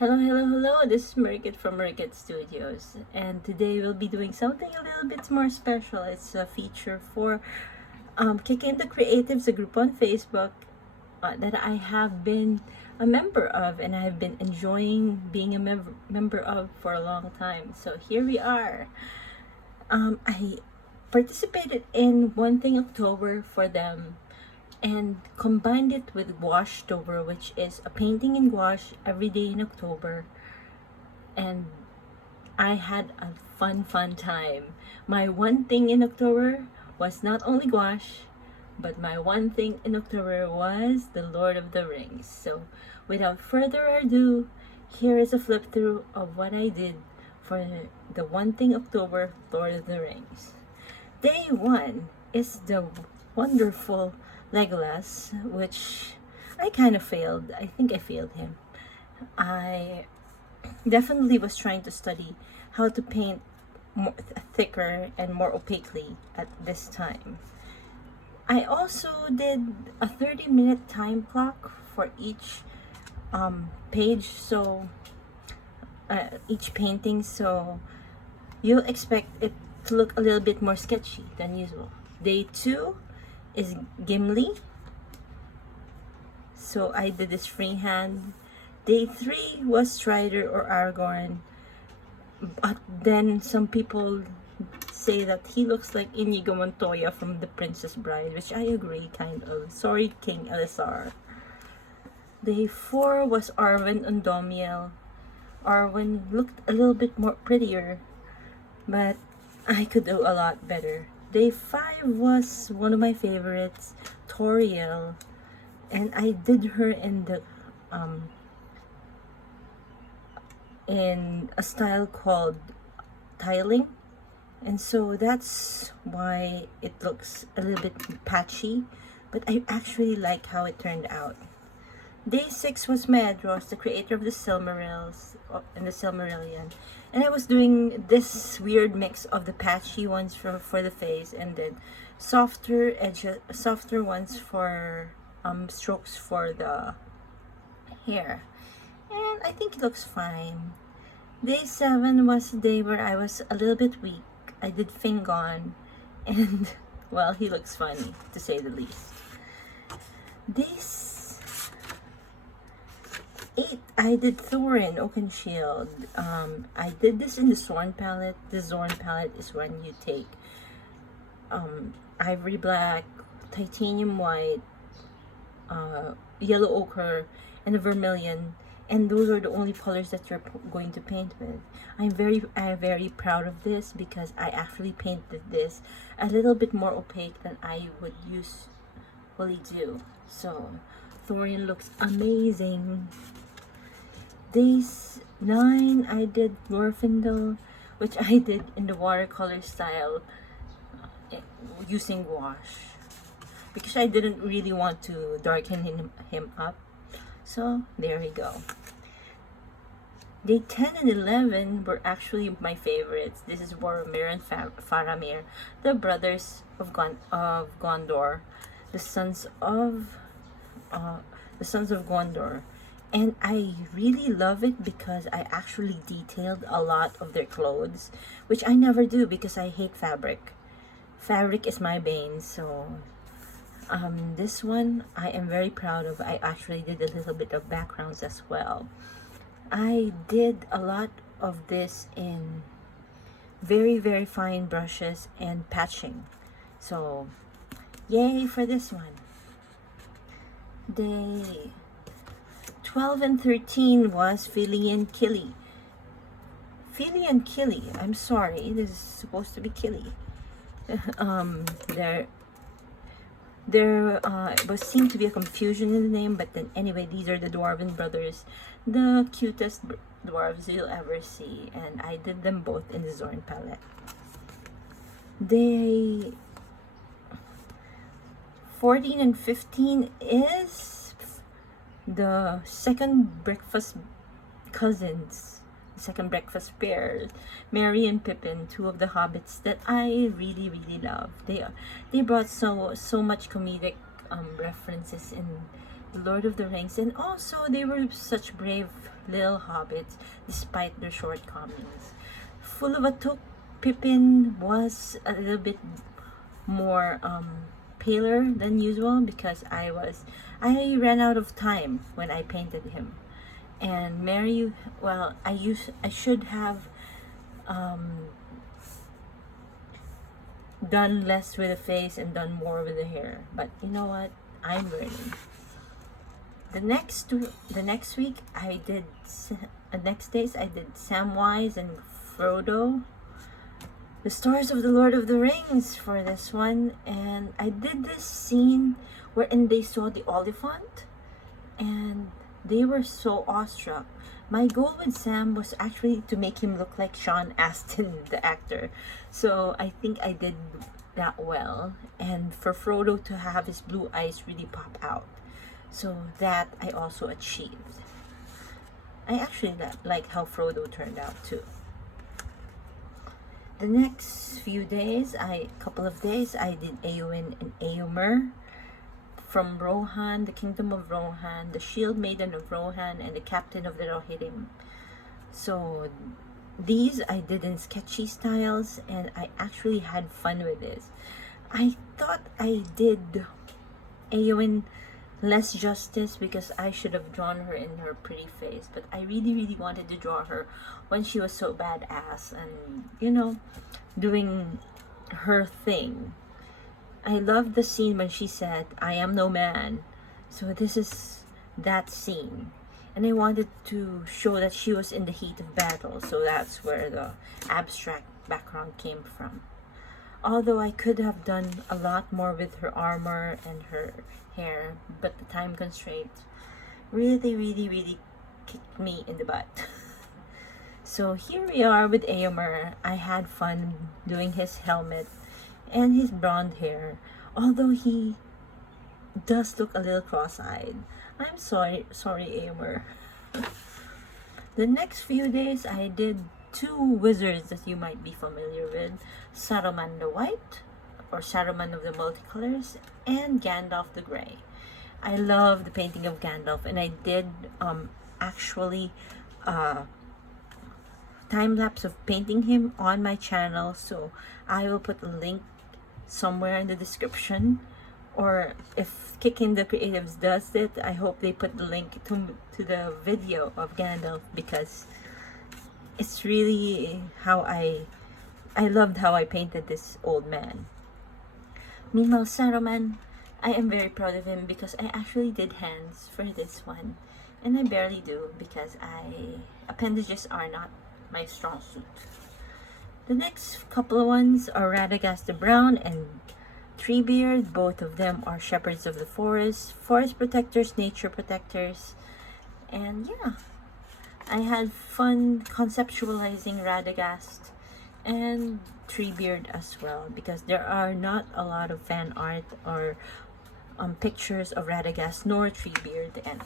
Hello, hello, hello. This is Marikit from Marikit Studios, and today we'll be doing something a little bit more special. It's a feature for Kicking the Creatives, a group on Facebook that I have been a member of, and I've been enjoying being a member of for a long time. So here we are. I participated in One Thing October for them and combined it with Gouache-tober, which is a painting in gouache every day in October. And I had a fun time. My one thing in October was not only gouache, but my one thing in October was the Lord of the Rings. So without further ado, here is a flip through of what I did for the One Thing October Lord of the Rings. Day 1 is the wonderful Legolas, which I kind of failed. I think I failed him. I definitely was trying to study how to paint more thicker and more opaquely at this time. I also did a 30-minute time clock for each page, so each painting, so you'll expect it to look a little bit more sketchy than usual. Day 2 is Gimli, so I did this freehand. Day 3 was Strider or Aragorn, but then some people say that he looks like Inigo Montoya from The Princess Bride, which I agree, kind of. Sorry, King Elisar. Day 4 was Arwen and Domiel. Arwen looked a little bit more prettier, but I could do a lot better. Day 5 was one of my favorites, Torriel, and I did her in the in a style called tiling, and so that's why it looks a little bit patchy, but I actually like how it turned out. Day 6 was Medros, the creator of the Silmarils and the Silmarillion, and I was doing this weird mix of the patchy ones for the face and then softer ones for strokes for the hair, and I think it looks fine. Day 7 was the day where I was a little bit weak. I did Fingon, and well, he looks funny to say the least. Day 8, I did Thorin, Oakenshield. I did this in the Zorn palette. The Zorn palette is when you take ivory black, titanium white, yellow ochre, and a vermilion, and those are the only colors that you're going to paint with. I'm very proud of this because I actually painted this a little bit more opaque than I would usually do. So Thorin looks amazing. Day 9, I did Glorfindel, which I did in the watercolor style using gouache because I didn't really want to darken him up. So there we go. Day 10 and 11 were actually my favorites. This is Boromir and Faramir, the brothers of Gondor, the sons of Gondor. And I really love it because I actually detailed a lot of their clothes, which I never do because I hate fabric. Fabric is my bane, so this one I am very proud of. I actually did a little bit of backgrounds as well. I did a lot of this in very fine brushes and patching. So yay for this one. Day 12 and 13 was Philly and Killy. Philly and Killy, I'm sorry, this is supposed to be Killy. There was seemed to be a confusion in the name, but then anyway, these are the Dwarven brothers, the cutest dwarves you'll ever see, and I did them both in the Zorn palette. Day 14 and 15 is the second breakfast cousins, second breakfast pair, Merry and Pippin, two of the hobbits that I really love. They brought so much comedic references The Lord of the Rings, and also they were such brave little hobbits despite their shortcomings. Full of a took, Pippin was a little bit more paler than usual because I ran out of time when I painted him. And Mary, well, I should have done less with the face and done more with the hair, but you know what, I'm learning. The next week I did next days I did Samwise and Frodo, the stories of the Lord of the Rings for this one. And I did this scene wherein they saw the Oliphant and they were so awestruck. My goal with Sam was actually to make him look like Sean Astin, the actor. So I think I did that well. And for Frodo to have his blue eyes really pop out. So that I also achieved. I actually like how Frodo turned out too. The next couple of days, I did Eowyn and Eomer from Rohan, the Kingdom of Rohan, the Shield Maiden of Rohan, and the Captain of the Rohirrim. So these I did in sketchy styles, and I actually had fun with this. I thought I did Eowyn less justice because I should have drawn her in her pretty face, but I really wanted to draw her when she was so badass and, you know, doing her thing. I loved the scene when she said, "I am no man." So this is that scene. And I wanted to show that she was in the heat of battle, so that's where the abstract background came from. Although I could have done a lot more with her armor and her hair, but the time constraint really kicked me in the butt. So here we are with Eomer. I had fun doing his helmet and his blonde hair, although he does look a little cross-eyed. I'm sorry Eomer. The next few days I did two wizards that you might be familiar with, Saruman the White, or Saruman of the Multicolors, and Gandalf the Grey. I love the painting of Gandalf, and I did actually time-lapse of painting him on my channel, so I will put a link somewhere in the description, or if Kicking the Creatives does it, I hope they put the link to the video of Gandalf, because it's really how I loved how I painted this old man. Meanwhile, Saruman, I am very proud of him because I actually did hands for this one, and I barely do because appendages are not my strong suit. The next couple of ones are Radagast the Brown and Treebeard. Both of them are shepherds of the forest protectors, nature protectors, and yeah, I had fun conceptualizing Radagast and Treebeard as well, because there are not a lot of fan art or pictures of Radagast nor Treebeard. And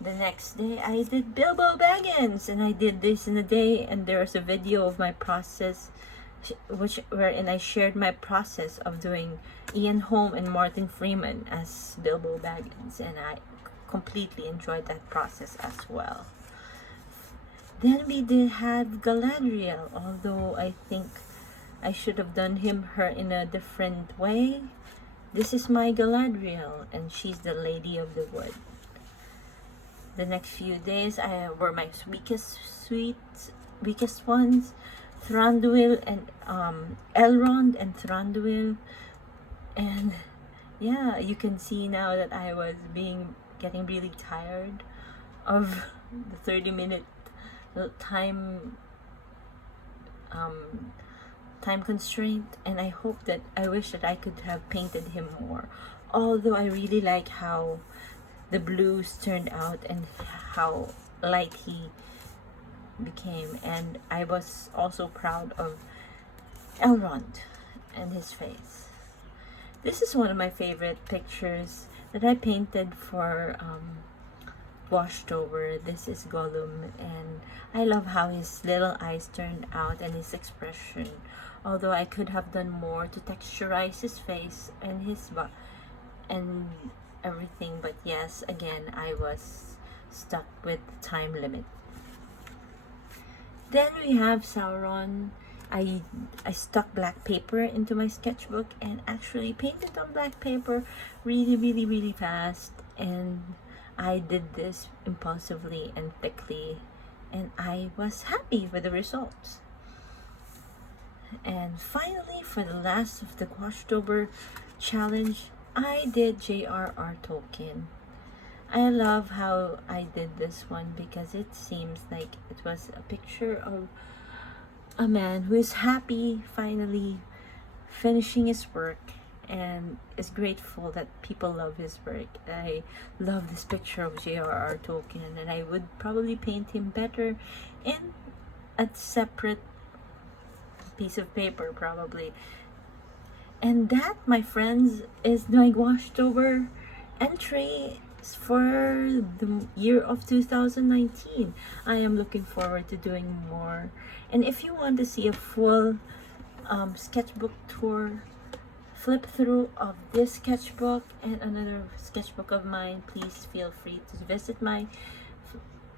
the next day I did Bilbo Baggins, and I did this in a day, and there's a video of my process wherein I shared my process of doing Ian Holm and Martin Freeman as Bilbo Baggins, and I completely enjoyed that process as well. Then we had Galadriel, although I think I should have done her in a different way. This is my Galadriel, and she's the Lady of the Wood. The next few days were my weakest ones, Thranduil and Elrond and Thranduil. And yeah, you can see now that I was getting really tired of the 30-minute time constraint, and I wish that I could have painted him more. Although I really like how the blues turned out and how light he became, and I was also proud of Elrond and his face. This is one of my favorite pictures that I painted for Washed Over. This is Gollum, and I love how his little eyes turned out and his expression, although I could have done more to texturize his face and everything, but yes, again, I was stuck with the time limit. Then we have Sauron. I stuck black paper into my sketchbook and actually painted on black paper really fast, and I did this impulsively and quickly, and I was happy with the results. And finally, for the last of the Gouache challenge, I did J.R.R. Tolkien. I love how I did this one because it seems like it was a picture of a man who is happy finally finishing his work and is grateful that people love his work. I love this picture of J.R.R. Tolkien, and I would probably paint him better in a separate piece of paper probably. And that, my friends, is my Gouache entry for the year of 2019. I am looking forward to doing more. And if you want to see a full sketchbook tour, flip through of this sketchbook and another sketchbook of mine, please feel free to visit my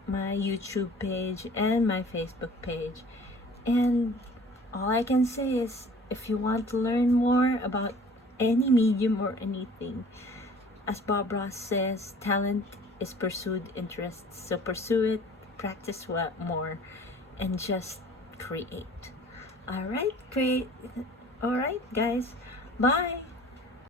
YouTube page and my Facebook page. And all I can say is, if you want to learn more about any medium or anything, as Bob Ross says, talent is pursued interests. So pursue it, practice more, and just create. Alright, great. Alright, guys. Bye.